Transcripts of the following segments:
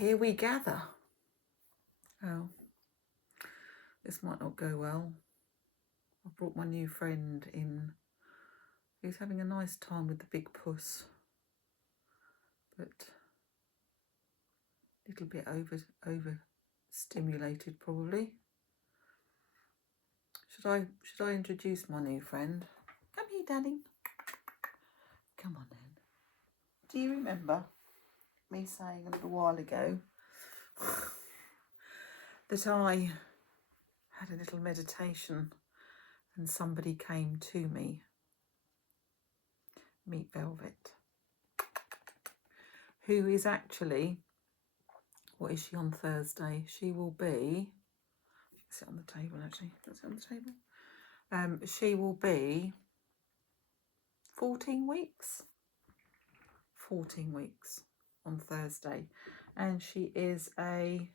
here we gather. Oh, this might not go well. I brought my new friend in. He's having a nice time with the big puss, but a little bit overstimulated probably. Should I introduce my new friend? Come here, Daddy. Come on then. Do you remember me saying a little while ago that I had a little meditation and somebody came to me? Meet Velvet, who is actually, what is she on Thursday? She will be, sit on the table actually, sit on the table. She will be 14 weeks. 14 weeks on Thursday. And she is a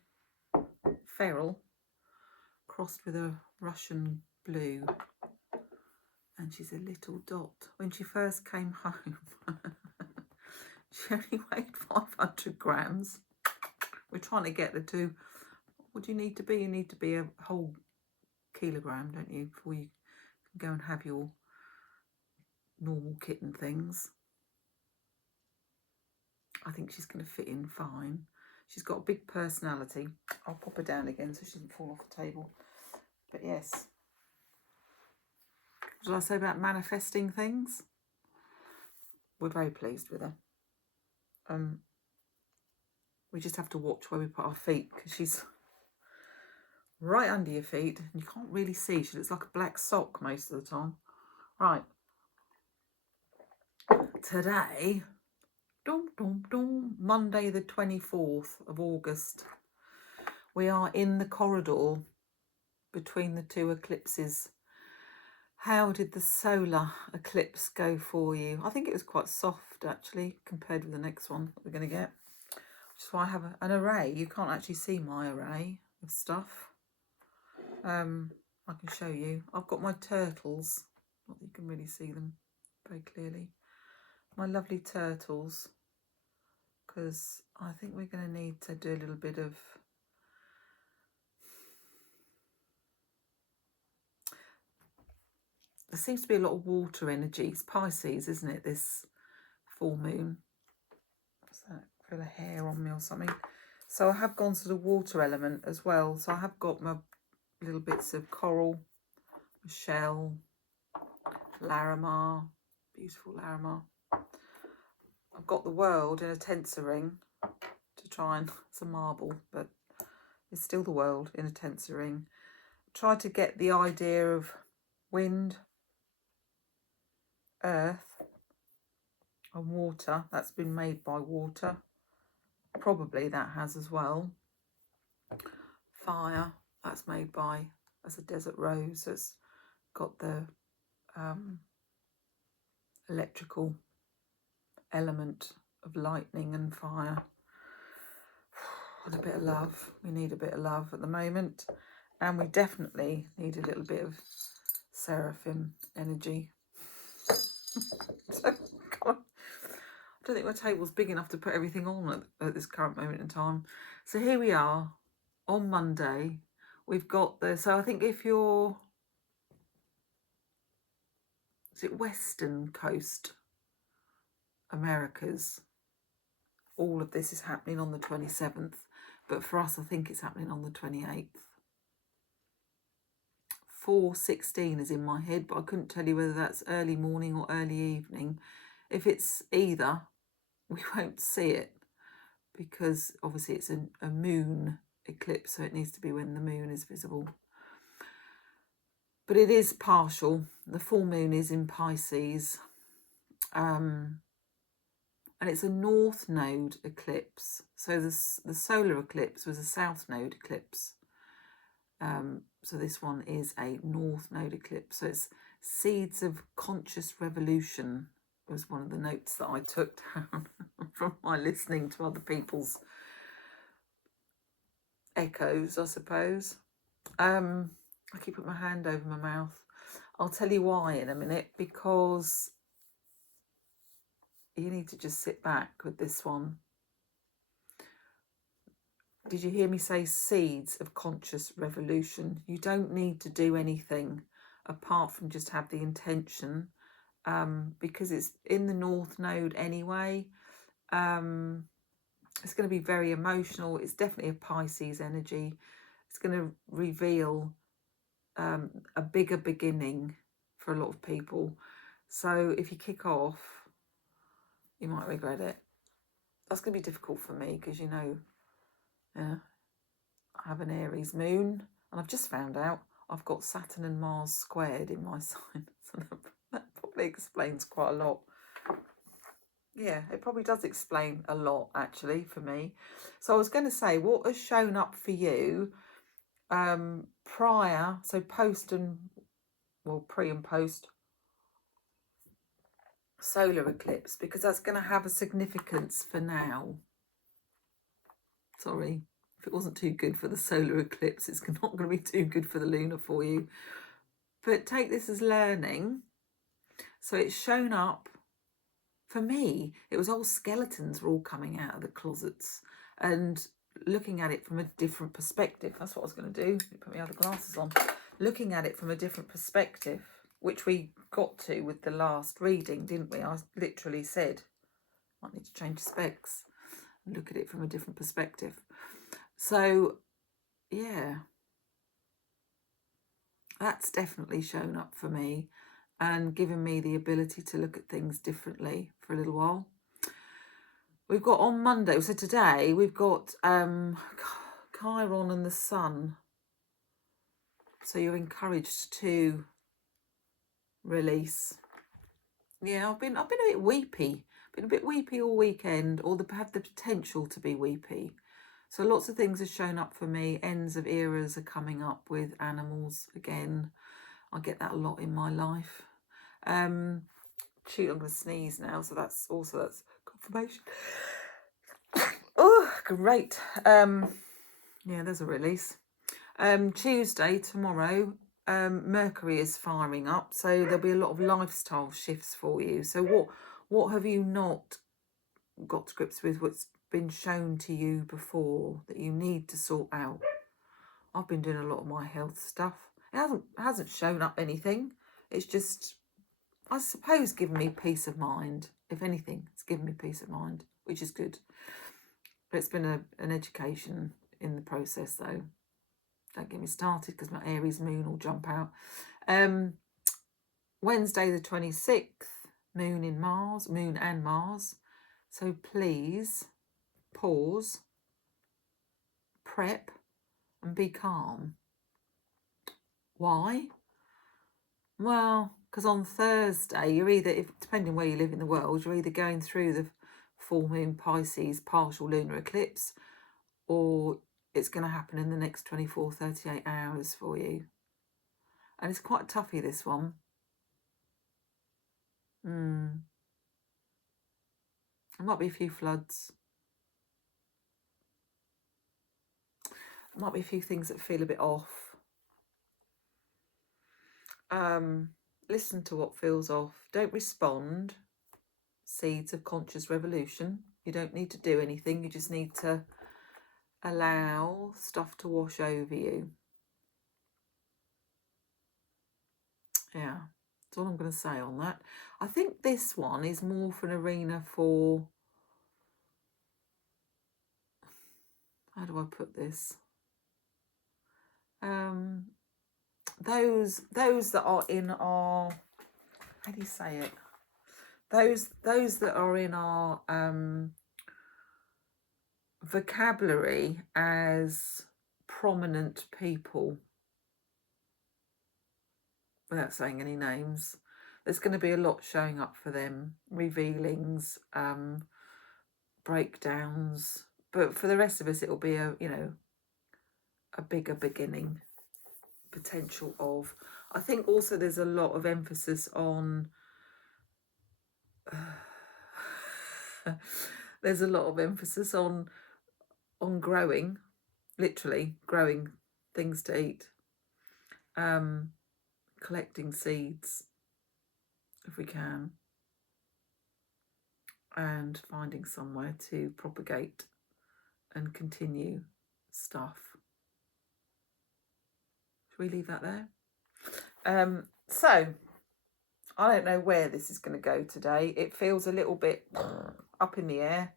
feral crossed with a Russian blue. And she's a little dot. When she first came home, she only weighed 500 grams. We're trying to get her to, what do you need to be? You need to be a whole kilogram, don't you, before you can go and have your normal kitten things. I think she's going to fit in fine. She's got a big personality. I'll pop her down again so she doesn't fall off the table. But yes. What did I say about manifesting things? We're very pleased with her. We just have to watch where we put our feet because she's right under your feet and you can't really see. She looks like a black sock most of the time. Right. Today, Monday the 24th of August, we are in the corridor between the two eclipses. How did the solar eclipse go for you? I think it was quite soft actually compared with the next one that we're going to get. Which is why I have an array. You can't actually see my array of stuff. I can show you. I've got my turtles. Not that you can really see them very clearly. My lovely turtles. Because I think we're going to need to do a little bit of there seems to be a lot of water energy. It's Pisces, isn't it, this full moon? What's that? Feel a hair on me or something. So I have gone to the water element as well. So I have got my little bits of coral, shell, Larimar, beautiful Larimar. I've got the world in a tensor ring to try and, it's a marble, but it's still the world in a tensor ring. Try to get the idea of wind, earth and water. That's been made by water. Probably that has as well. Fire, that's made by, that's a desert rose. That's got the electrical element of lightning and fire. And a bit of love. We need a bit of love at the moment. And we definitely need a little bit of seraphim energy. So, I don't think my table's big enough to put everything on at this current moment in time. So here we are on Monday. We've got the, so I think if you're, is it Western Coast Americas, all of this is happening on the 27th. But for us, I think it's happening on the 28th. 4:16 is in my head, but I couldn't tell you whether that's early morning or early evening. If it's either, we won't see it because obviously it's a moon eclipse, so it needs to be when the moon is visible. But it is partial. The full moon is in Pisces. And it's a north node eclipse. So the solar eclipse was a south node eclipse. So this one is a north node eclipse. So it's seeds of conscious revolution was one of the notes that I took down from my listening to other people's echoes, I suppose. I keep putting my hand over my mouth. I'll tell you why in a minute, because you need to just sit back with this one. did you hear me say seeds of conscious revolution? You don't need to do anything apart from just have the intention, because it's in the North Node anyway. It's going to be very emotional. It's definitely a Pisces energy. It's going to reveal a bigger beginning for a lot of people. So if you kick off, you might regret it. That's going to be difficult for me because, you know, I have an Aries moon, and I've just found out I've got Saturn and Mars squared in my sign. So that probably explains quite a lot. Yeah, it probably does explain a lot, actually, for me. So I was going to say, what has shown up for you prior, so post and, well, pre and post solar eclipse, because that's going to have a significance for now. Sorry, if it wasn't too good for the solar eclipse, it's not going to be too good for the lunar for you. But take this as learning. So it's shown up. For me, it was old skeletons were all coming out of the closets, and looking at it from a different perspective. That's what I was going to do. Put my other glasses on. Looking at it from a different perspective, which we got to with the last reading, didn't we? I literally said, I need to change specs and look at it from a different perspective. So, yeah, that's definitely shown up for me and given me the ability to look at things differently for a little while. We've got on Monday, so today we've got Chiron and the Sun. So you're encouraged to release. Yeah, I've been a bit weepy. Been a bit weepy all weekend, or have the potential to be weepy. So lots of things have shown up for me. Ends of eras are coming up with animals again. I get that a lot in my life. Shoot, I'm going to sneeze now, so that's confirmation. Oh, great. Yeah, there's a release. Tuesday, tomorrow, Mercury is firing up, so there'll be a lot of lifestyle shifts for you. So what have you not got to grips with? What's been shown to you before that you need to sort out? I've been doing a lot of my health stuff. It hasn't shown up anything. It's just, I suppose, given me peace of mind. If anything, it's given me peace of mind, which is good. But it's been an education in the process, though. Don't get me started because my Aries moon will jump out. Wednesday the 26th, moon and Mars. So please pause, prep, and be calm. Why? Well, because on Thursday, you're either, depending where you live in the world, you're either going through the full moon Pisces partial lunar eclipse, or it's going to happen in the next 24, 38 hours for you. And it's quite toughy, this one. There might be a few floods. There might be a few things that feel a bit off. Listen to what feels off. Don't respond. Seeds of conscious revolution. You don't need to do anything. You just need to allow stuff to wash over you. Yeah, that's all I'm going to say on that. I think this one is more for an arena for, how do I put this? Those that are in our, how do you say it? Those that are in our vocabulary as prominent people, without saying any names. There's going to be a lot showing up for them, revealings, breakdowns. But for the rest of us, it'll be a bigger beginning potential of. I think also there's a lot of emphasis on. There's a lot of emphasis on growing, literally growing things to eat. Collecting seeds if we can, and finding somewhere to propagate and continue stuff. Should we leave that there? So I don't know where this is going to go today. It feels a little bit up in the air.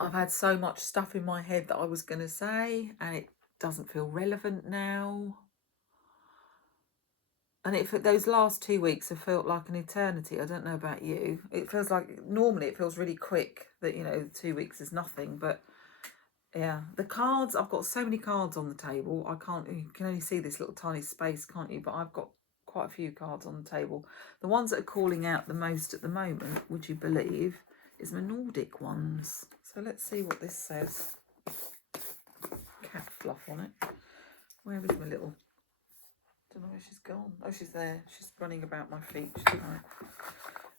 I've had so much stuff in my head that I was going to say, and it doesn't feel relevant now. And those last 2 weeks have felt like an eternity. I don't know about you. It feels like, normally it feels really quick that, 2 weeks is nothing. But yeah, the cards, I've got so many cards on the table. You can only see this little tiny space, can't you? But I've got quite a few cards on the table. The ones that are calling out the most at the moment, would you believe, is my Nordic ones. So let's see what this says. Cat fluff on it. Where is my little... don't know where she's gone. Oh, she's there. She's running about my feet. She's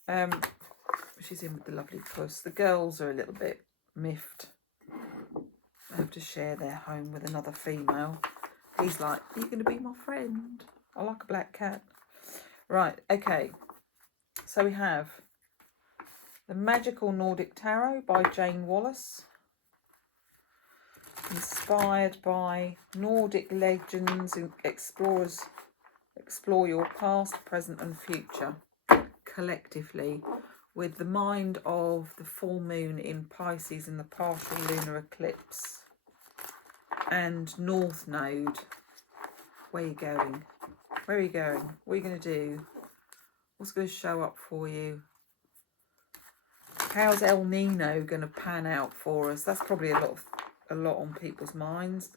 right. She's in with the lovely puss. The girls are a little bit miffed. They have to share their home with another female. He's like, are you going to be my friend? I like a black cat. Right, okay. So we have The Magical Nordic Tarot by Jane Wallace. Inspired by Nordic legends and explorers. Explore your past, present and future collectively with the mind of the full moon in Pisces and the partial lunar eclipse. And North Node. Where are you going? Where are you going? What are you going to do? What's going to show up for you? How's El Nino going to pan out for us? That's probably a lot on people's minds.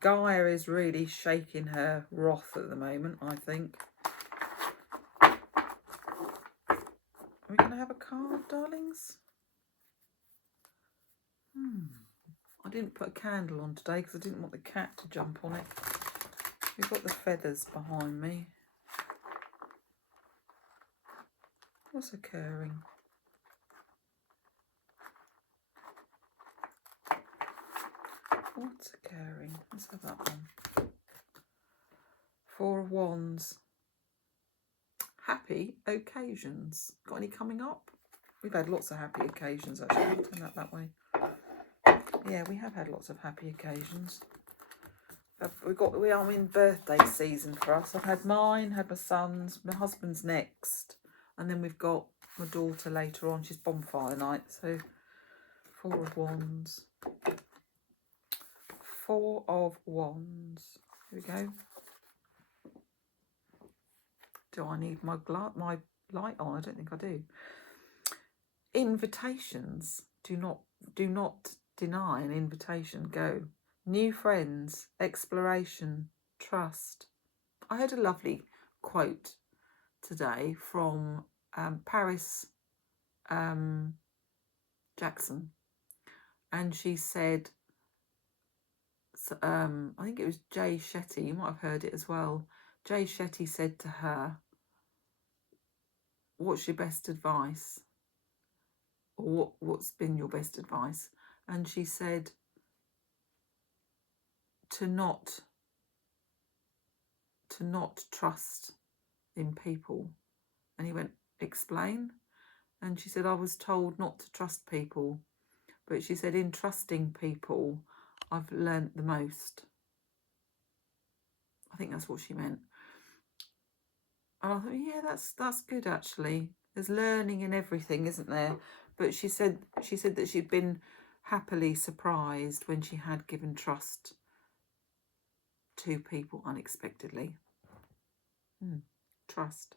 Gaia is really shaking her wrath at the moment, I think. Are we going to have a card, darlings? I didn't put a candle on today because I didn't want the cat to jump on it. We've got the feathers behind me. What's occurring? What's occurring? Let's have that one. Four of Wands. Happy occasions. Got any coming up? We've had lots of happy occasions, actually. I'll turn that way. Yeah, we have had lots of happy occasions. We are in birthday season for us. I've had mine, had my son's, my husband's next, and then we've got my daughter later on. She's bonfire night. So Four of Wands. Four of Wands. Here we go. Do I need my light on? I don't think I do. Invitations. Do not deny an invitation. Go. New friends, exploration, trust. I heard a lovely quote today from Paris Jackson, and she said, I think it was Jay Shetty, you might have heard it as well. Jay Shetty said to her, what's your best advice? Or what's been your best advice? And she said, to not trust in people. And he went, explain? And she said, I was told not to trust people. But she said, in trusting people, I've learnt the most. I think that's what she meant. And I thought, yeah, that's good, actually. There's learning in everything, isn't there? But she said that she'd been happily surprised when she had given trust to people unexpectedly. Trust.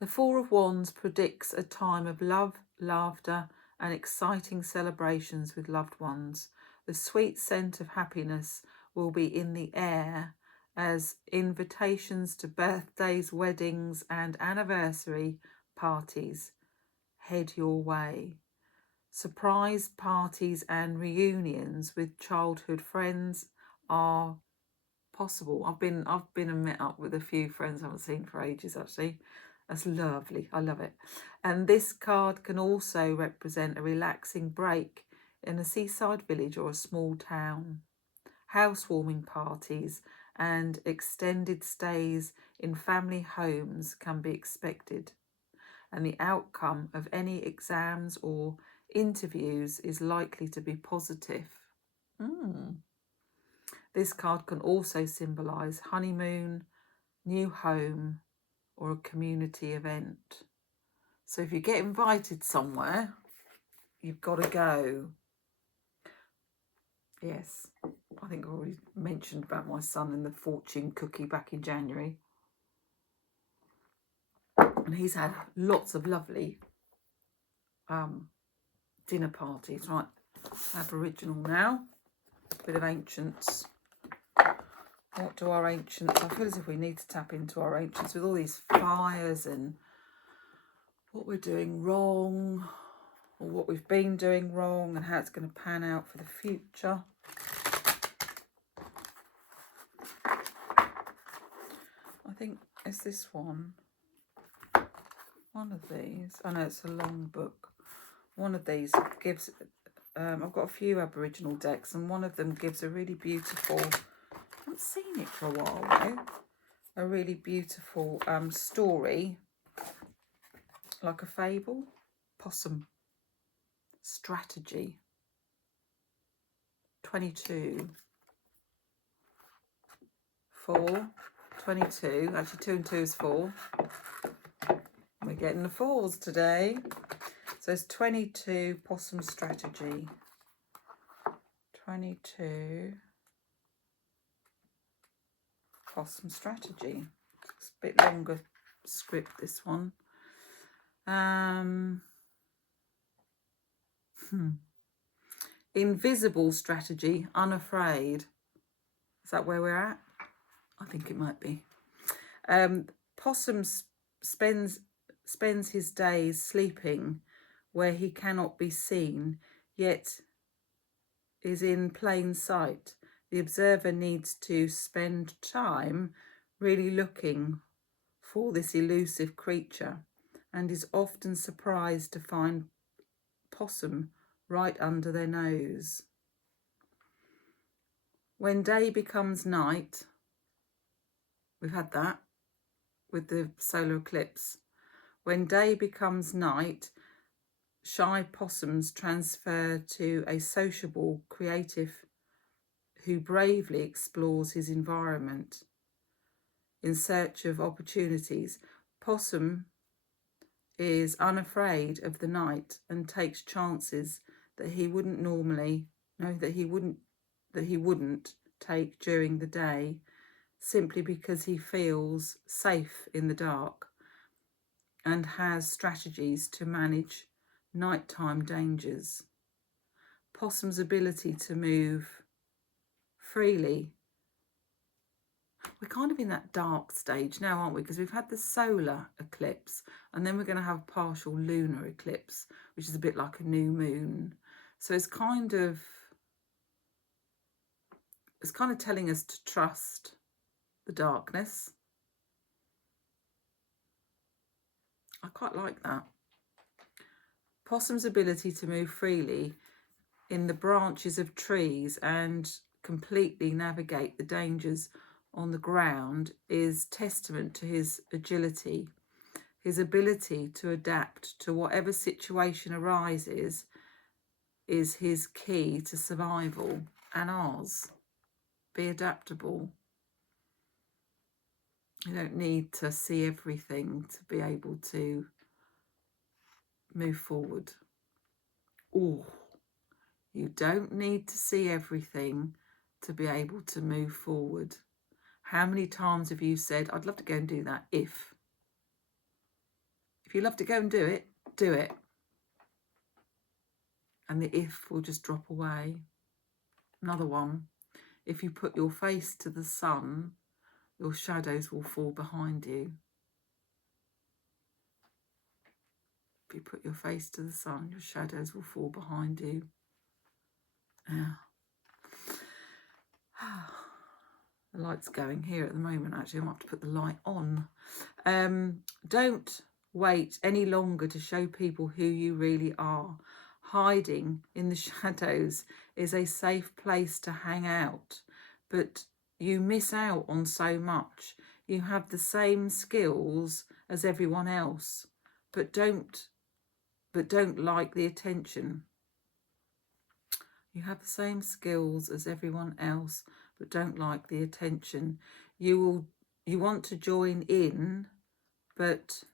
The Four of Wands predicts a time of love, laughter, and exciting celebrations with loved ones. The sweet scent of happiness will be in the air as invitations to birthdays, weddings, and anniversary parties head your way. Surprise parties and reunions with childhood friends are possible. I've been and met up with a few friends I haven't seen for ages, actually. That's lovely. I love it. And this card can also represent a relaxing break in a seaside village or a small town. Housewarming parties and extended stays in family homes can be expected. And the outcome of any exams or interviews is likely to be positive. This card can also symbolise honeymoon, new home, or a community event. So if you get invited somewhere, you've got to go. Yes, I think I already mentioned about my son and the fortune cookie back in January. And he's had lots of lovely dinner parties. Right, Aboriginal now, bit of ancients. What do our ancients, I feel as if we need to tap into our ancients with all these fires and what we're doing wrong, or what we've been doing wrong, and how it's going to pan out for the future. I think it's this one. One of these. I know it's a long book. One of these gives, I've got a few Aboriginal decks, and one of them gives a really beautiful, I haven't seen it for a while though, a really beautiful story, like a fable. Possum strategy. 22. 4. 22. Actually 2 and 2 is 4. We're getting the 4s today. So it's 22 possum strategy. 22 possum strategy. It's a bit longer script, this one. Invisible strategy, unafraid. Is that where we're at? I think it might be. Possum spends his days sleeping where he cannot be seen, yet is in plain sight. The observer needs to spend time really looking for this elusive creature, and is often surprised to find possum right under their nose. When day becomes night, we've had that with the solar eclipse. When day becomes night, shy possums transfer to a sociable creative who bravely explores his environment in search of opportunities. Possum is unafraid of the night and takes chances that he wouldn't take during the day, simply because he feels safe in the dark and has strategies to manage nighttime dangers. Possum's ability to move freely. We're kind of in that dark stage now, aren't we? Because we've had the solar eclipse, and then we're going to have partial lunar eclipse, which is a bit like a new moon. So it's kind of telling us to trust the darkness. I quite like that. Possum's ability to move freely in the branches of trees and completely navigate the dangers on the ground is testament to his agility. His ability to adapt to whatever situation arises is his key to survival and ours. Be adaptable. You don't need to see everything to be able to move forward. Oh, you don't need to see everything to be able to move forward. How many times have you said, I'd love to go and do that if you love to go and do it, do it. And the if will just drop away. Another one, if you put your face to the sun, your shadows will fall behind you. If you put your face to the sun, your shadows will fall behind you. Yeah. The light's going here at the moment, actually. I might have to put the light on. Don't wait any longer to show people who you really are. Hiding in the shadows is a safe place to hang out, but you miss out on so much. You have the same skills as everyone else, but don't like the attention. You have the same skills as everyone else, but don't like the attention. You want to join in, but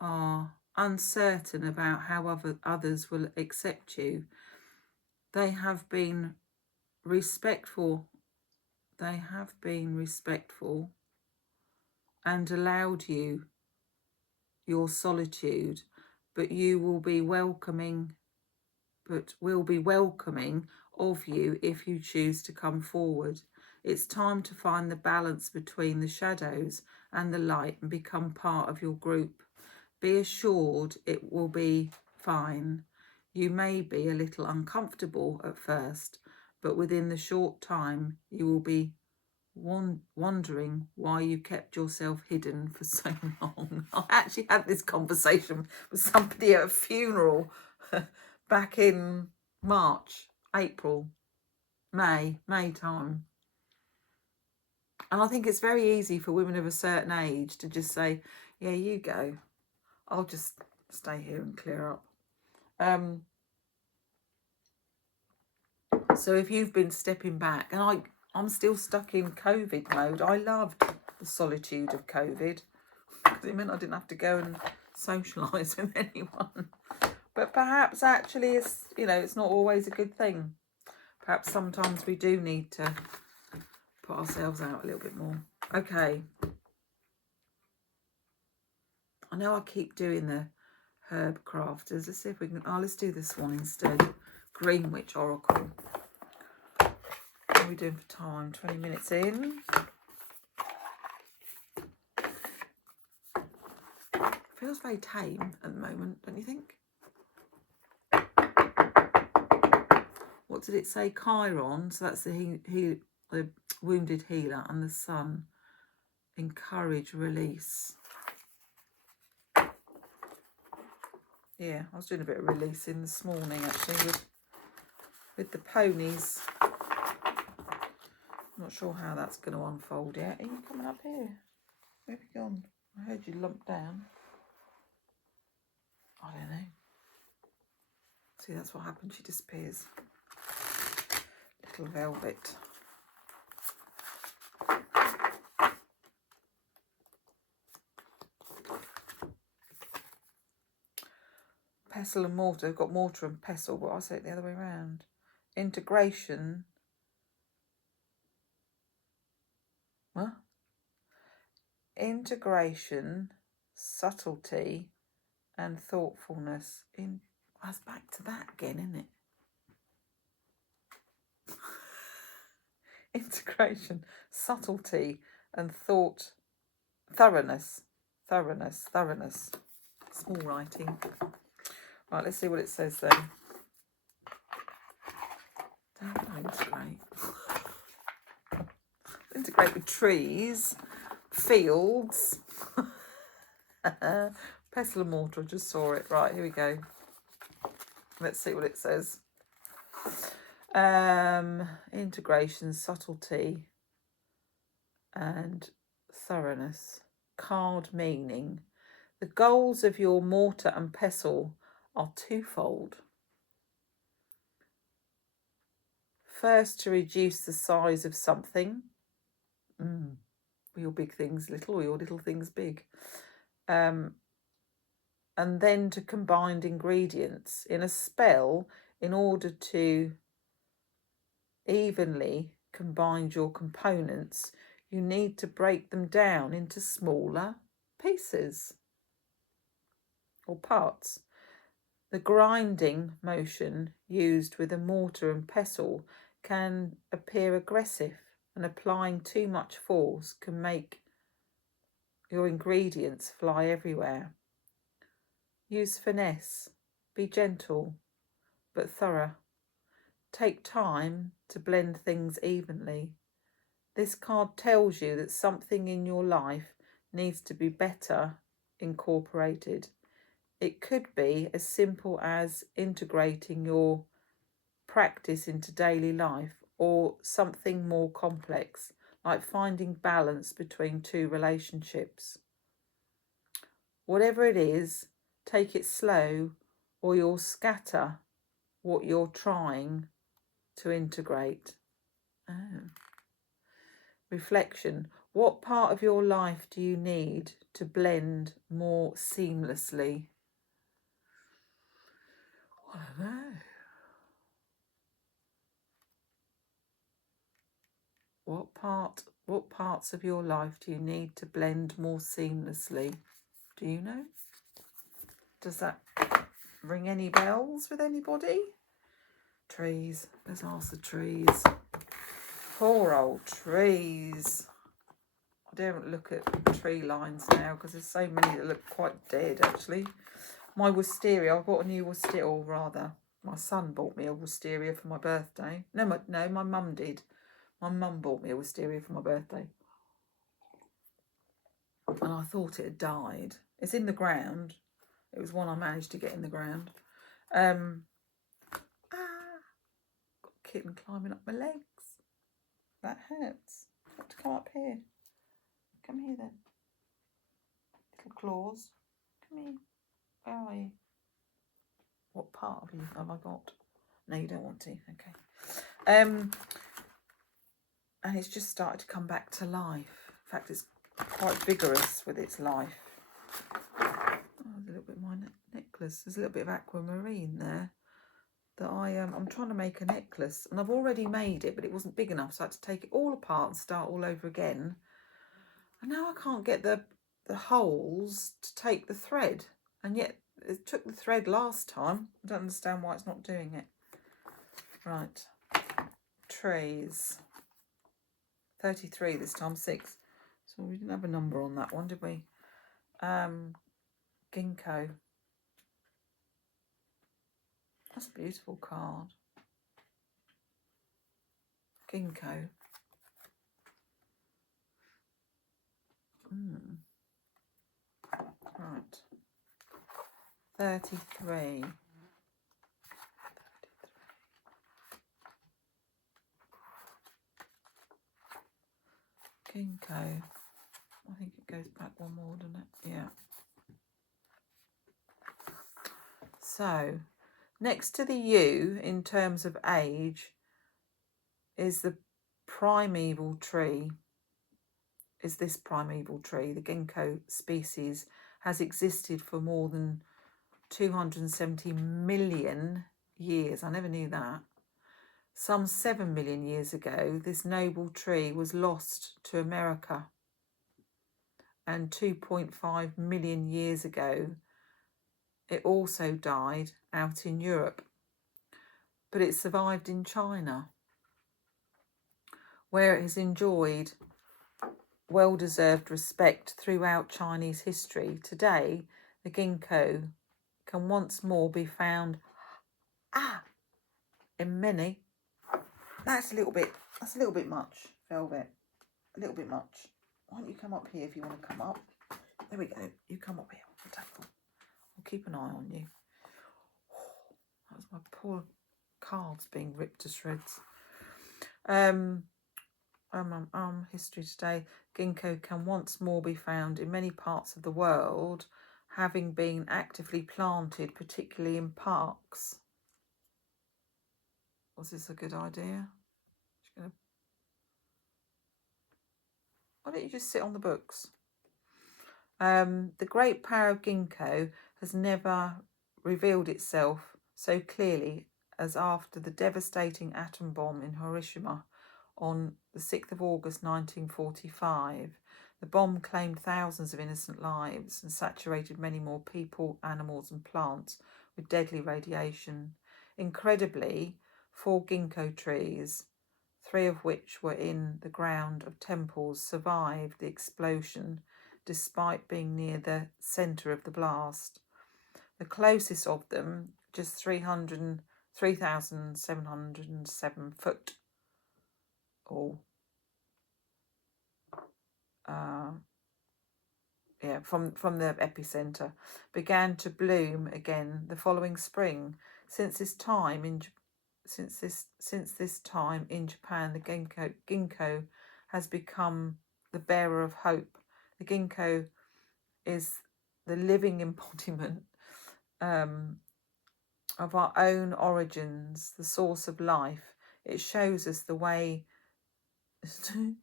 are uncertain about how others will accept you. They have been respectful. They have been respectful and allowed you your solitude, but you will be welcoming of you if you choose to come forward. It's time to find the balance between the shadows and the light and become part of your group. Be assured it will be fine. You may be a little uncomfortable at first, but within the short time you will be wondering why you kept yourself hidden for so long. I actually had this conversation with somebody at a funeral back in March, April, May time. And I think it's very easy for women of a certain age to just say, yeah, you go. I'll just stay here and clear up. So if you've been stepping back, and I'm still stuck in COVID mode. I loved the solitude of COVID because it meant I didn't have to go and socialise with anyone. But perhaps actually it's not always a good thing. Perhaps sometimes we do need to put ourselves out a little bit more. Okay. I know I keep doing the herb crafters. Let's see if we can... let's do this one instead. Greenwich Oracle. What are we doing for time? 20 minutes in. Feels very tame at the moment, don't you think? What did it say? Chiron. So that's the wounded healer, and the sun. Encourage release. Yeah, I was doing a bit of releasing this morning actually with the ponies. I'm not sure how that's going to unfold yet. Are you coming up here? Where have you gone? I heard you lump down. I don't know. See, that's what happens. She disappears. Little velvet. Pestle and mortar. I've got mortar and pestle, but I say it the other way around. Integration. What? Integration, subtlety, and thoughtfulness. That's back to that again, isn't it? Integration, subtlety, and thoroughness. Small writing. Right, let's see what it says then. Don't integrate. Integrate with trees, fields. Pestle and mortar, I just saw it. Right, here we go. Let's see what it says. Integration, subtlety, and thoroughness. Card meaning. The goals of your mortar and pestle are twofold. First, to reduce the size of something. Were your big things little or your little things big? And then to combine ingredients in a spell in order to evenly combine your components. You need to break them down into smaller pieces or parts. The grinding motion used with a mortar and pestle can appear aggressive, and applying too much force can make your ingredients fly everywhere. Use finesse. Be gentle but thorough. Take time to blend things evenly. This card tells you that something in your life needs to be better incorporated. It could be as simple as integrating your practice into daily life, or something more complex, like finding balance between two relationships. Whatever it is, take it slow, or you'll scatter what you're trying to integrate. Oh. Reflection. What part of your life do you need to blend more seamlessly? I don't know. What parts of your life do you need to blend more seamlessly? Do you know? Does that ring any bells with anybody? Trees. Let's ask the trees. Poor old trees. I don't look at tree lines now because there's so many that look quite dead actually. My wisteria, I bought a new wisteria, or rather, my son bought me a wisteria for my birthday. No, my mum did. My mum bought me a wisteria for my birthday. And I thought it had died. It's in the ground. It was one I managed to get in the ground. Got a kitten climbing up my legs. That hurts. Got to come up here. Come here then. Little claws. Come here. Where are you? What part of you have I got? No, you don't want to. Okay. And it's just started to come back to life. In fact, it's quite vigorous with its life. Oh, there's a little bit of my necklace. There's a little bit of aquamarine there that I'm trying to make a necklace, and I've already made it, but it wasn't big enough, so I had to take it all apart and start all over again. And now I can't get the holes to take the thread, and yet it took the thread last time. I don't understand why it's not doing it. Right, trees. 33 this time, 6. So we didn't have a number on that one, did we? Ginkgo. That's a beautiful card. Ginkgo. Right. 33. Ginkgo. I think it goes back one more, doesn't it? Yeah. So, next to the U in terms of age is the primeval tree. Is this primeval tree? The ginkgo species has existed for more than 270 million years. I never knew that. Some 7 million years ago, this noble tree was lost to America. And 2.5 million years ago, it also died out in Europe. But it survived in China, where it has enjoyed well-deserved respect throughout Chinese history. Today, the ginkgo can once more be found in many. That's a little bit much, Velvet. A little bit much. Why don't you come up here if you want to come up? There we go. You come up here on the table. I'll keep an eye on you. That was my poor cards being ripped to shreds. History today. Ginkgo can once more be found in many parts of the world, having been actively planted, particularly in parks. Was this a good idea? Why don't you just sit on the books? The great power of ginkgo has never revealed itself so clearly as after the devastating atom bomb in Hiroshima on the 6th of August 1945. The bomb claimed thousands of innocent lives and saturated many more people, animals and plants with deadly radiation. Incredibly, 4 ginkgo trees, 3 of which were in the ground of temples, survived the explosion despite being near the centre of the blast. The closest of them, just 3,707 foot, from the epicentre, began to bloom again the following spring. Since this time in Japan, the ginkgo has become the bearer of hope. The ginkgo is the living embodiment of our own origins, the source of life. It shows us the way. So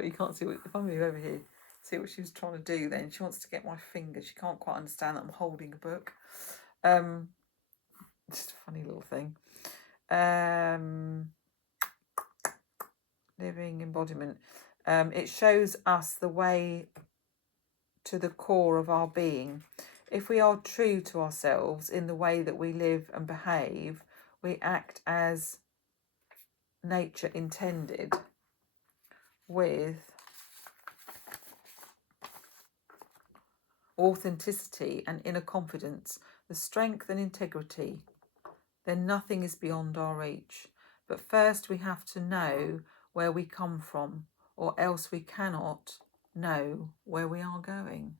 you can't see what, if I move over here, see what she was trying to do then. She wants to get my finger. She can't quite understand that I'm holding a book. Just a funny little thing. Living embodiment. It shows us the way to the core of our being. If we are true to ourselves in the way that we live and behave, we act as nature intended, with authenticity and inner confidence, the strength and integrity, then nothing is beyond our reach. But first we have to know where we come from, or else we cannot know where we are going.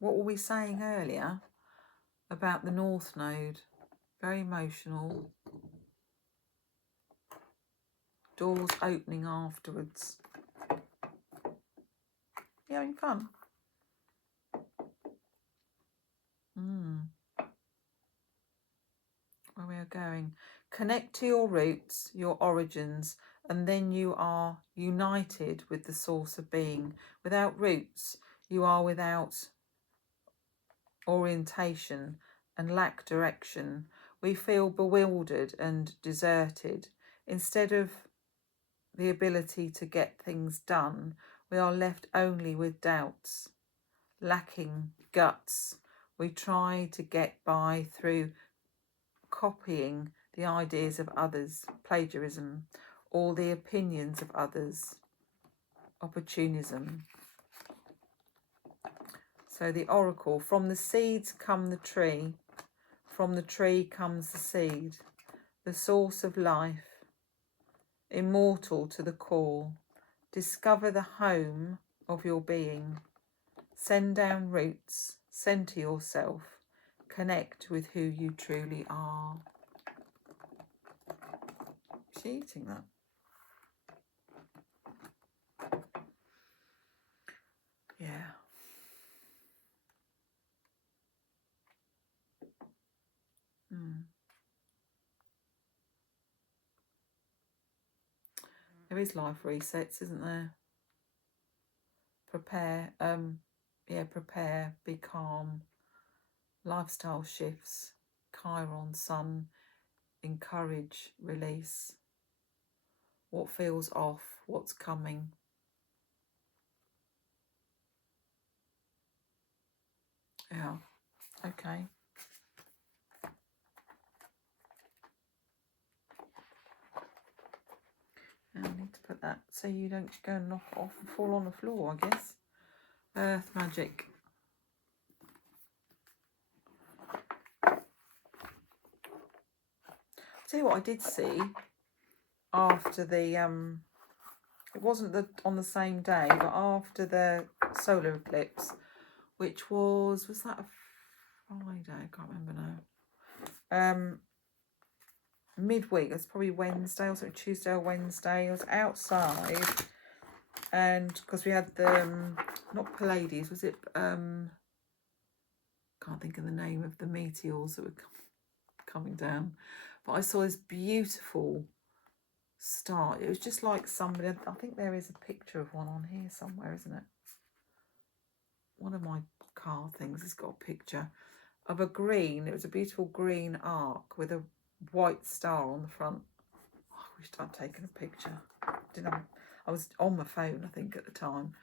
What were we saying earlier about the North Node? Very emotional. Doors opening afterwards. You having fun? Where we are going. Connect to your roots, your origins, and then you are united with the source of being. Without roots, you are without orientation and lack direction. We feel bewildered and deserted. Instead of the ability to get things done, we are left only with doubts, lacking guts. We try to get by through copying the ideas of others, plagiarism, or the opinions of others, opportunism. So the oracle, from the seeds come the tree, from the tree comes the seed, the source of life, immortal to the core. Discover the home of your being. Send down roots, center yourself, connect with who you truly are. Is she eating that? Yeah. There is life resets, isn't there? Prepare, prepare, be calm. Lifestyle shifts, Chiron, sun, encourage, release. What feels off, what's coming. Yeah, okay. I need to put that so you don't go and knock it off and fall on the floor, I guess. Earth magic. Tell you what I did see after the it wasn't on the same day, but after the solar eclipse, which was that a Friday? I can't remember now. Midweek, that's probably Wednesday or something, Tuesday or Wednesday. I was outside, and because we had the not Pleiades, was it? Can't think of the name of the meteors that were coming down, but I saw this beautiful star. It was just like somebody. I think there is a picture of one on here somewhere, isn't it? One of my car things has got a picture of a green. It was a beautiful green arc with a white star on the front. I wished I'd taken a picture. I was on my phone, I think, at the time,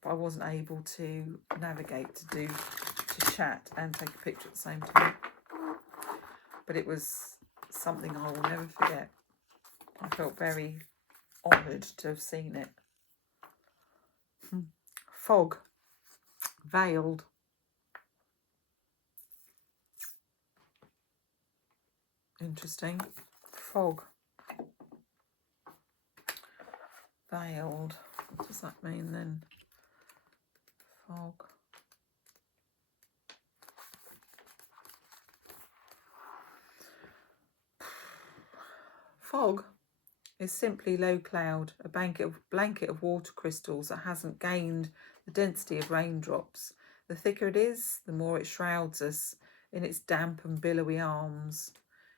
but I wasn't able to navigate to chat and take a picture at the same time. But it was something I will never forget. I felt very honoured to have seen it. Fog, veiled. Interesting. Fog. Veiled. What does that mean then? Fog. Fog is simply low cloud, a blanket of water crystals that hasn't gained the density of raindrops. The thicker it is, the more it shrouds us in its damp and billowy arms.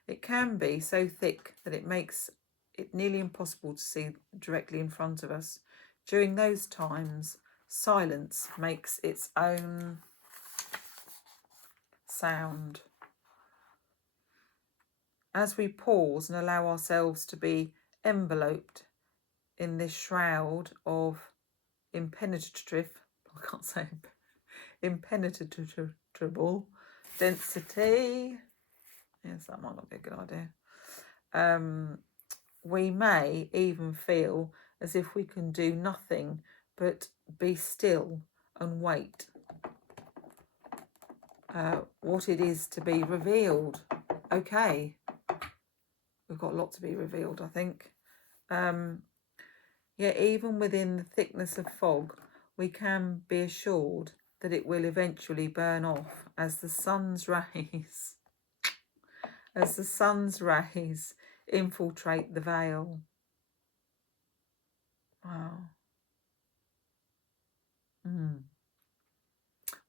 It can be so thick that it makes it nearly impossible to see directly in front of us. During those times, silence makes its own sound. As we pause and allow ourselves to be enveloped in this shroud of impenetrable density. Yes, that might not be a good idea. We may even feel as if we can do nothing but be still and wait. What it is to be revealed. Okay, we've got a lot to be revealed, I think. Yet even within the thickness of fog, we can be assured that it will eventually burn off as the sun's rays infiltrate the veil. Wow.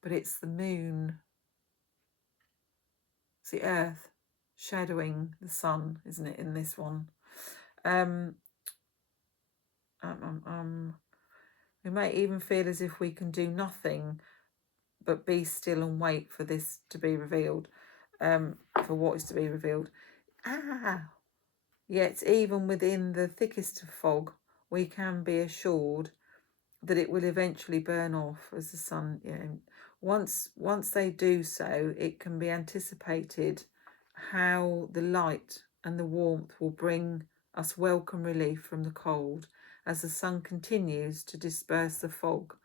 But it's the moon, it's the earth shadowing the sun, isn't it, in this one? We may even feel as if we can do nothing but be still and wait for this to be revealed, for what is to be revealed. Yet even within the thickest of fog, we can be assured that it will eventually burn off as the sun, once they do so, it can be anticipated how the light and the warmth will bring us welcome relief from the cold. As the sun continues to disperse the fog,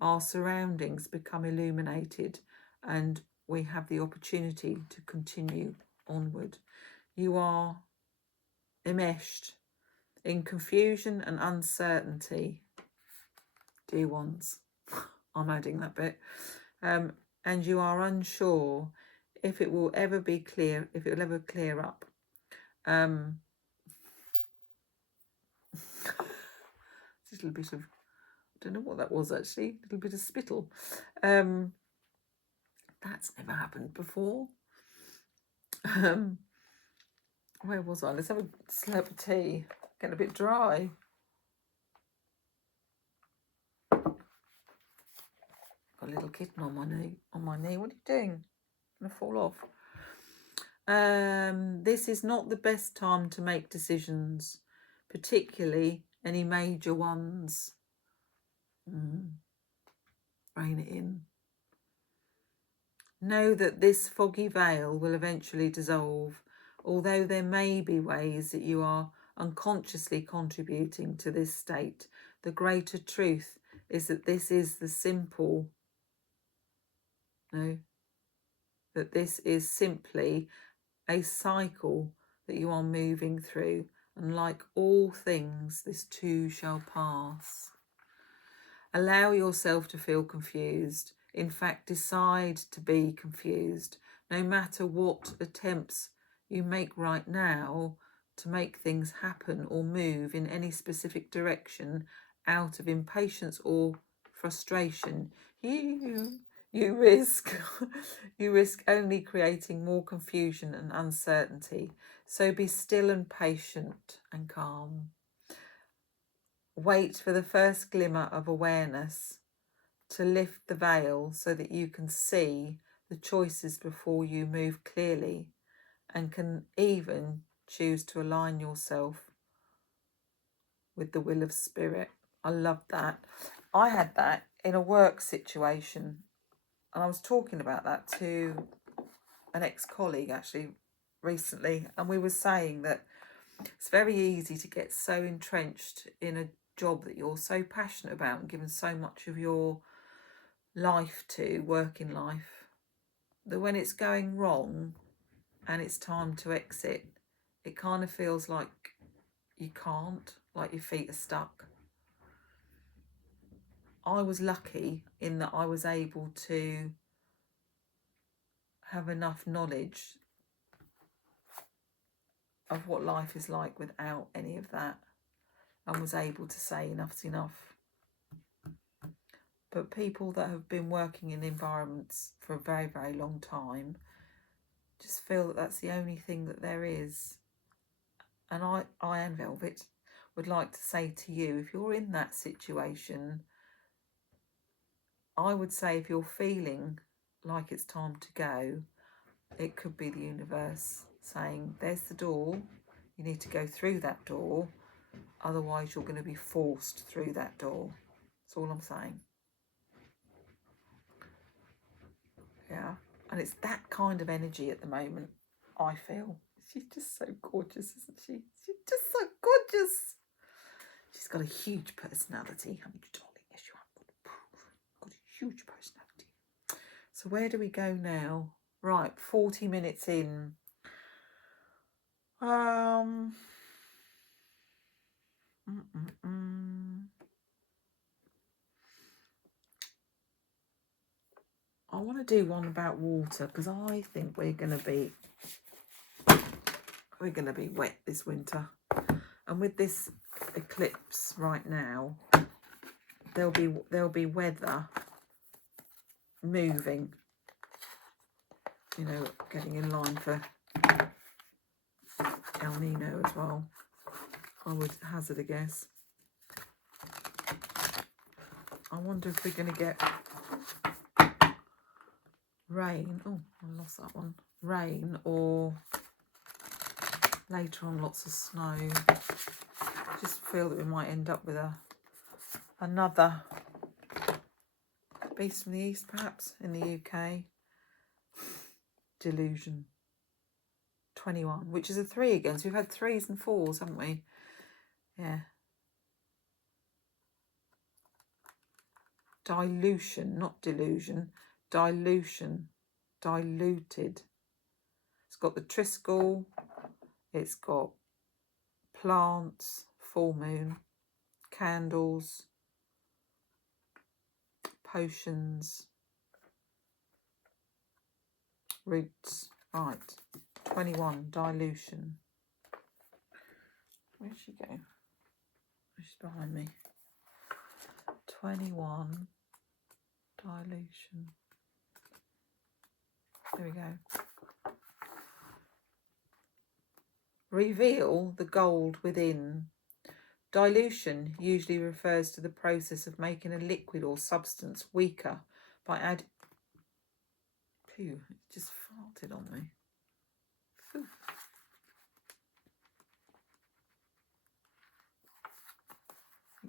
our surroundings become illuminated and we have the opportunity to continue onward. You are enmeshed in confusion and uncertainty, dear ones. I'm adding that bit. And you are unsure if it will ever be clear, if it will ever clear up. Just a little bit of, I don't know what that was actually, a little bit of spittle. That's never happened before. Where was I? Let's have a slurp of tea. Getting a bit dry. Got a little kitten on my knee. What are you doing? I'm gonna fall off. This is not the best time to make decisions, particularly any major ones. Rein it in. Know that this foggy veil will eventually dissolve, although there may be ways that you are unconsciously contributing to this state. The greater truth is that this is that this is simply a cycle that you are moving through, and like all things, this too shall pass. Allow yourself to feel confused. In fact, decide to be confused. No matter what attempts you make right now to make things happen or move in any specific direction out of impatience or frustration, you risk only creating more confusion and uncertainty. So be still and patient and calm. Wait for the first glimmer of awareness to lift the veil so that you can see the choices before you move clearly, and can even choose to align yourself with the will of spirit. I love that. I had that in a work situation, and I was talking about that to an ex-colleague actually recently, and we were saying that it's very easy to get so entrenched in a job that you're so passionate about and given so much of your life to, working life, that when it's going wrong and it's time to exit, it kind of feels like you can't, like your feet are stuck. I was lucky in that I was able to have enough knowledge of what life is like without any of that, and was able to say enough's enough. But people that have been working in environments for a very, very long time Just feel that that's the only thing that there is. And I and Velvet would like to say to you, if you're in that situation, I would say if you're feeling like it's time to go, it could be the universe saying, there's the door, you need to go through that door, otherwise you're going to be forced through that door. That's all I'm saying. Yeah, and it's that kind of energy at the moment, I feel. She's just so gorgeous, isn't she? She's just so gorgeous. She's got a huge personality, haven't you, darling? Yes, you have got a huge personality. So where do we go now? Right, 40 minutes in. I want to do one about water because I think we're going to be wet this winter, and with this eclipse right now, there'll be weather moving, you know, getting in line for El Nino as well. I would hazard a guess. I wonder if we're going to get rain. Oh, I lost that one. Rain, or later on lots of snow. I just feel that we might end up with another Beast from the East, perhaps, in the UK. Delusion. 21, which is a 3 again. So we've had 3s and 4s, haven't we? Yeah. Dilution, not delusion. Dilution. Diluted. It's got the Triskel. It's got plants, full moon, candles, potions, roots. Right. 21, dilution. Where'd she go? She's behind me. 21, dilution. There we go. Reveal the gold within. Dilution usually refers to the process of making a liquid or substance weaker by adding... Phew, it just farted on me. Phew.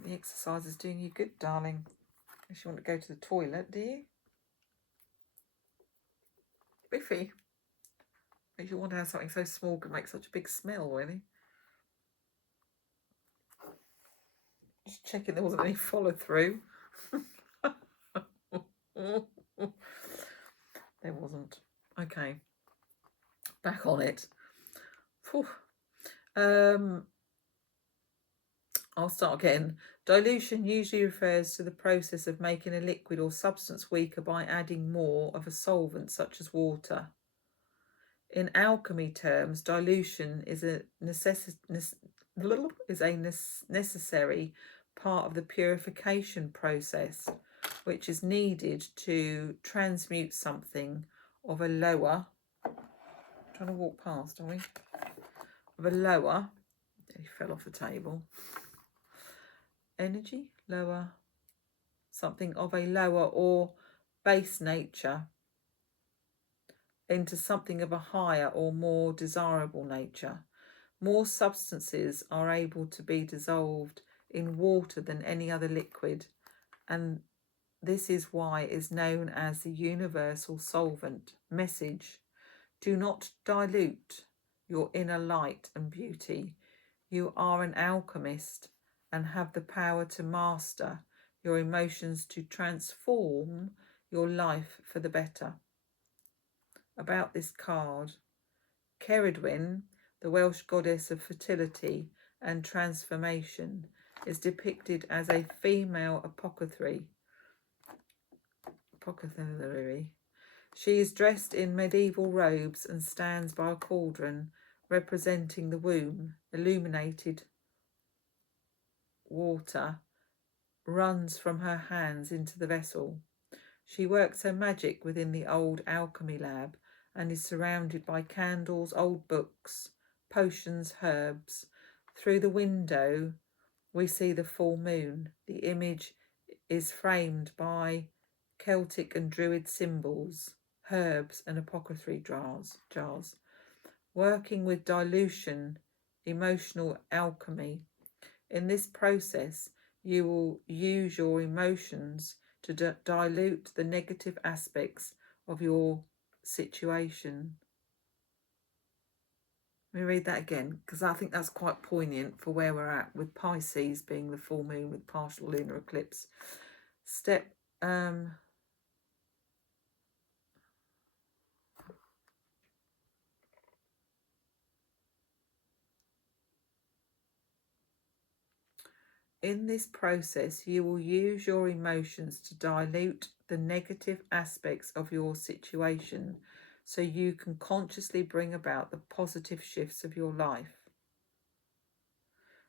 The exercise is doing you good, darling. Unless you want to go to the toilet, do you? Biffy. If you want to have something so small can make such a big smell, really. Just checking there wasn't any follow through. There wasn't. Okay. Back on it. Whew. I'll start again. Dilution usually refers to the process of making a liquid or substance weaker by adding more of a solvent such as water. In alchemy terms, dilution is a necessary part of the purification process, which is needed to transmute something of a lower... trying to walk past, are we? Of a lower... he fell off the table. Energy, lower, something of a lower or base nature into something of a higher or more desirable nature. More substances are able to be dissolved in water than any other liquid, and this is why it is known as the universal solvent. Message: do not dilute your inner light and beauty. You are an alchemist and have the power to master your emotions to transform your life for the better. About this card, Ceridwen, the Welsh goddess of fertility and transformation, is depicted as a female apothecary. She is dressed in medieval robes and stands by a cauldron representing the womb. Illuminated water runs from her hands into the vessel. She works her magic within the old alchemy lab and is surrounded by candles, old books, potions, herbs. Through the window, we see the full moon. The image is framed by Celtic and Druid symbols, herbs, and apothecary jars. Working with dilution, emotional alchemy. In this process, you will use your emotions to dilute the negative aspects of your situation. Let me read that again, because I think that's quite poignant for where we're at with Pisces being the full moon with partial lunar eclipse. In this process, you will use your emotions to dilute the negative aspects of your situation so you can consciously bring about the positive shifts of your life.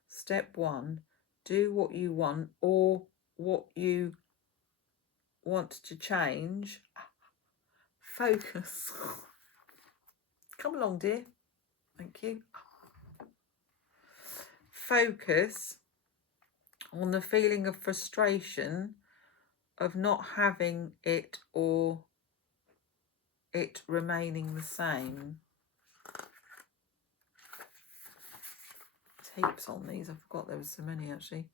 Step 1, do what you want or what you want to change. Focus. Come along, dear. Thank you. Focus on the feeling of frustration of not having it or it remaining the same. Heaps on these. I forgot there was so many actually.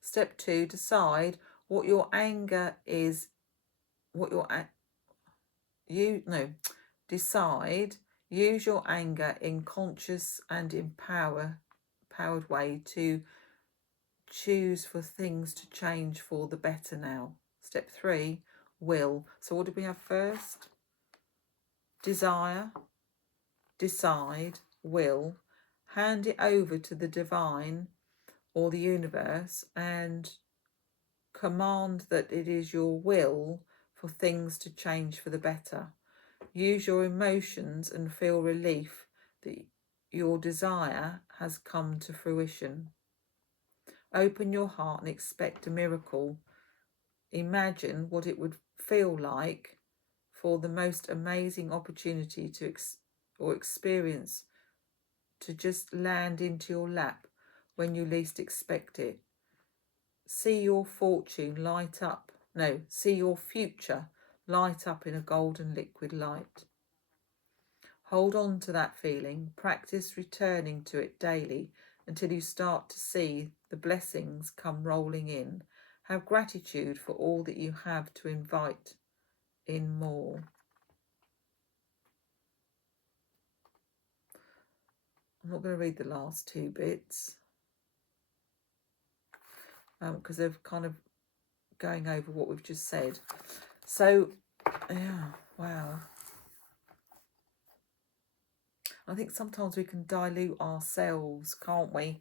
Step 2, decide what your anger is. Decide. Use your anger in conscious and empowered way to choose for things to change for the better now. Step 3, will. So what did we have first? Desire, decide, will. Hand it over to the divine or the universe and command that it is your will for things to change for the better. Use your emotions and feel relief that your desire has come to fruition. Open your heart and expect a miracle. Imagine what it would feel like for the most amazing opportunity to experience to just land into your lap when you least expect it. See your fortune light up. No, see your future light up in a golden liquid light. Hold on to that feeling. Practice returning to it daily until you start to see the blessings come rolling in. Have gratitude for all that you have to invite in more. I'm not going to read the last 2 bits because they're kind of going over what we've just said. So, yeah, wow. I think sometimes we can dilute ourselves, can't we?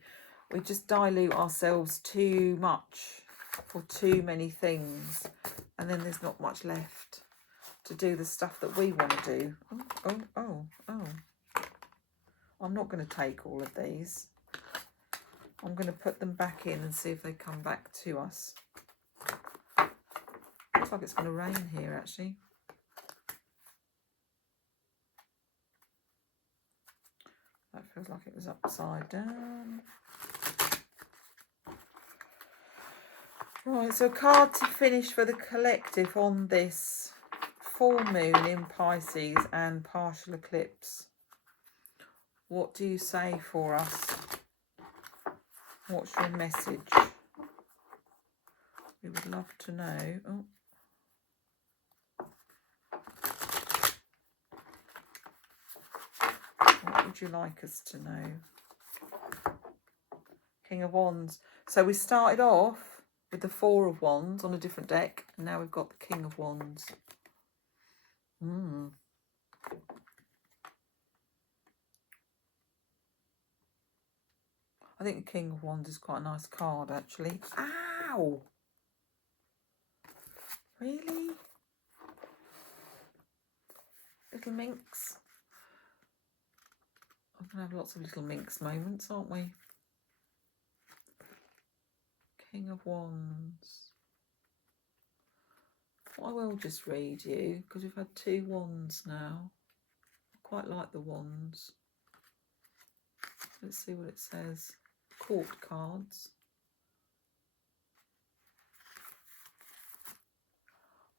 We just dilute ourselves too much for too many things, and then there's not much left to do the stuff that we want to do. Oh. I'm not going to take all of these. I'm going to put them back in and see if they come back to us. Looks like it's going to rain here, actually. That feels like it was upside down. Right, so card to finish for the collective on this full moon in Pisces and partial eclipse. What do you say for us? What's your message? We would love to know. Oh. What would you like us to know? King of Wands. So we started off with the 4 of Wands on a different deck, and now we've got the King of Wands. I think the King of Wands is quite a nice card, actually. Ow! Really? Little minx. We're going to have lots of little minx moments, aren't we? King of Wands. I will just read you, because we've had 2 wands now. quite like the wands. Let's see what it says. Court cards.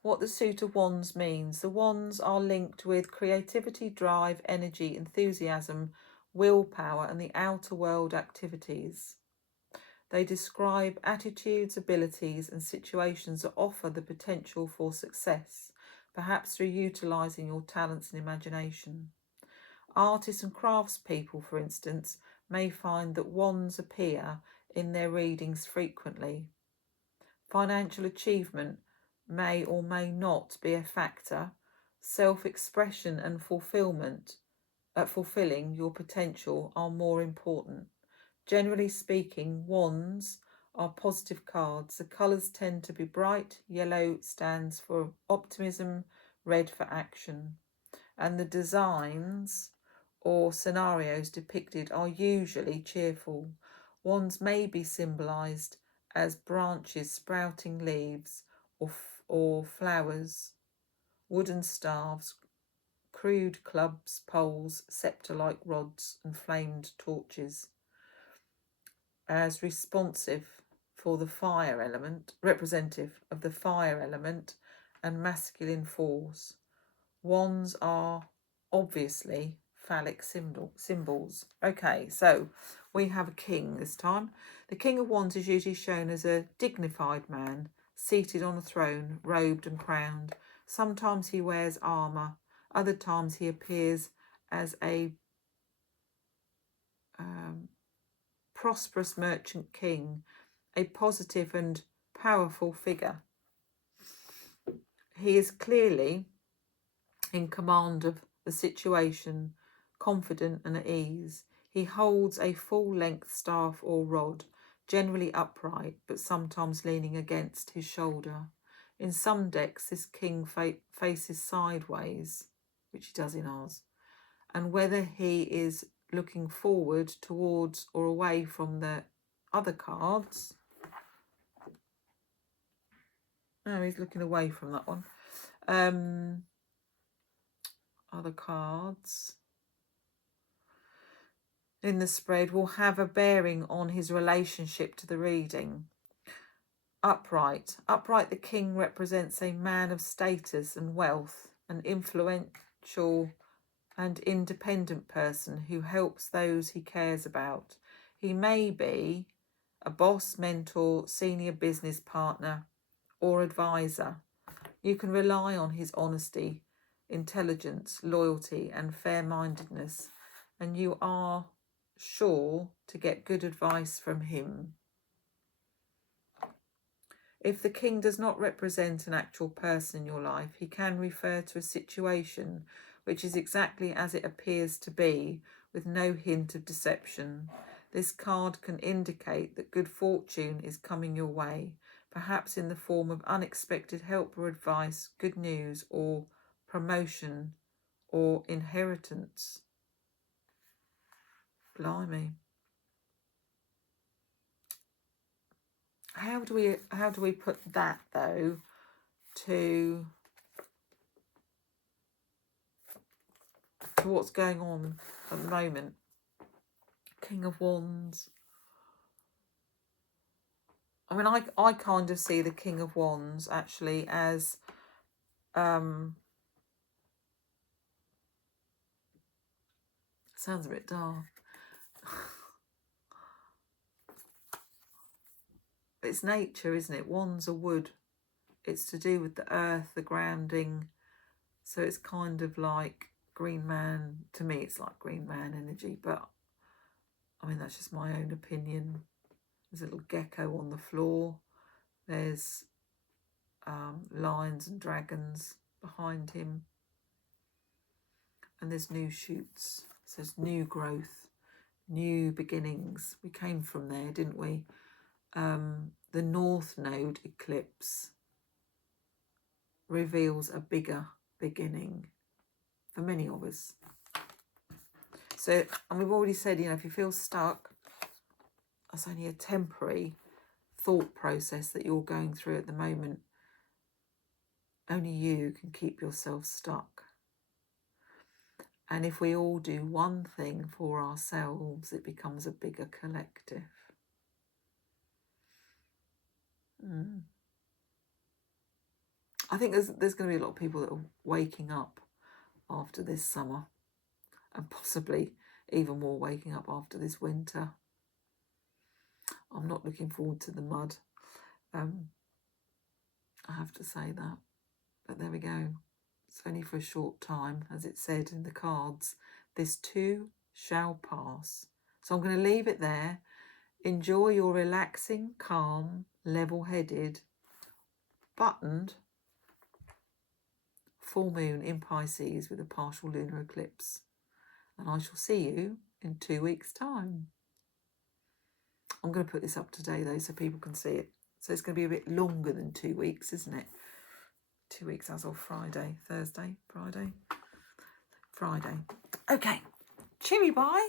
What the suit of wands means. The wands are linked with creativity, drive, energy, enthusiasm, willpower, and the outer world activities. They describe attitudes, abilities, and situations that offer the potential for success, perhaps through utilising your talents and imagination. Artists and craftspeople, for instance, may find that wands appear in their readings frequently. Financial achievement may or may not be a factor. Self-expression and fulfilling your potential are more important. Generally speaking, wands are positive cards. The colours tend to be bright. Yellow stands for optimism, red for action. And the designs or scenarios depicted are usually cheerful. Wands may be symbolised as branches sprouting leaves or flowers, wooden staves, crude clubs, poles, sceptre-like rods and flamed torches, as responsive for the fire element, representative of the fire element and masculine force. Wands are obviously phallic symbols. Okay, so we have a king this time. The King of Wands is usually shown as a dignified man, seated on a throne, robed and crowned. Sometimes he wears armour. Other times he appears as a prosperous merchant king, a positive and powerful figure. He is clearly in command of the situation, confident and at ease. He holds a full-length staff or rod, generally upright, but sometimes leaning against his shoulder. In some decks, this king faces sideways, which he does in ours, and whether he is looking forward, towards, or away from the other cards. No, he's looking away from that one. Other cards in the spread will have a bearing on his relationship to the reading. Upright. Upright, the king represents a man of status and wealth, an influential and independent person who helps those he cares about. He may be a boss, mentor, senior business partner, or advisor. You can rely on his honesty, intelligence, loyalty, and fair-mindedness, and you are sure to get good advice from him. If the king does not represent an actual person in your life, he can refer to a situation which is exactly as it appears to be, with no hint of deception. This card can indicate that good fortune is coming your way, perhaps in the form of unexpected help or advice, good news, or promotion, or inheritance. Blimey. How do we put that though to what's going on at the moment? King of Wands. I mean, I kind of see the King of Wands actually as sounds a bit dark. It's nature, isn't it? Wands are wood. It's to do with the earth, the grounding. So it's kind of like Green Man. To me, it's like Green Man energy. But, I mean, that's just my own opinion. There's a little gecko on the floor. There's lions and dragons behind him. And there's new shoots. So there's new growth, new beginnings. We came from there, didn't we? The North Node eclipse reveals a bigger beginning for many of us. So, and we've already said, you know, if you feel stuck, that's only a temporary thought process that you're going through at the moment. Only you can keep yourself stuck. And if we all do one thing for ourselves, it becomes a bigger collective. I think there's going to be a lot of people that are waking up after this summer, and possibly even more waking up after this winter. I'm not looking forward to the mud. I have to say that. But there we go. It's only for a short time, as it said in the cards. This too shall pass. So I'm going to leave it there. Enjoy your relaxing, calm, level-headed, buttoned full moon in Pisces with a partial lunar eclipse. And I shall see you in 2 weeks' time. I'm going to put this up today, though, so people can see it. So it's going to be a bit longer than 2 weeks, isn't it? 2 weeks as of Friday, Thursday, Friday. Okay. Cheery bye.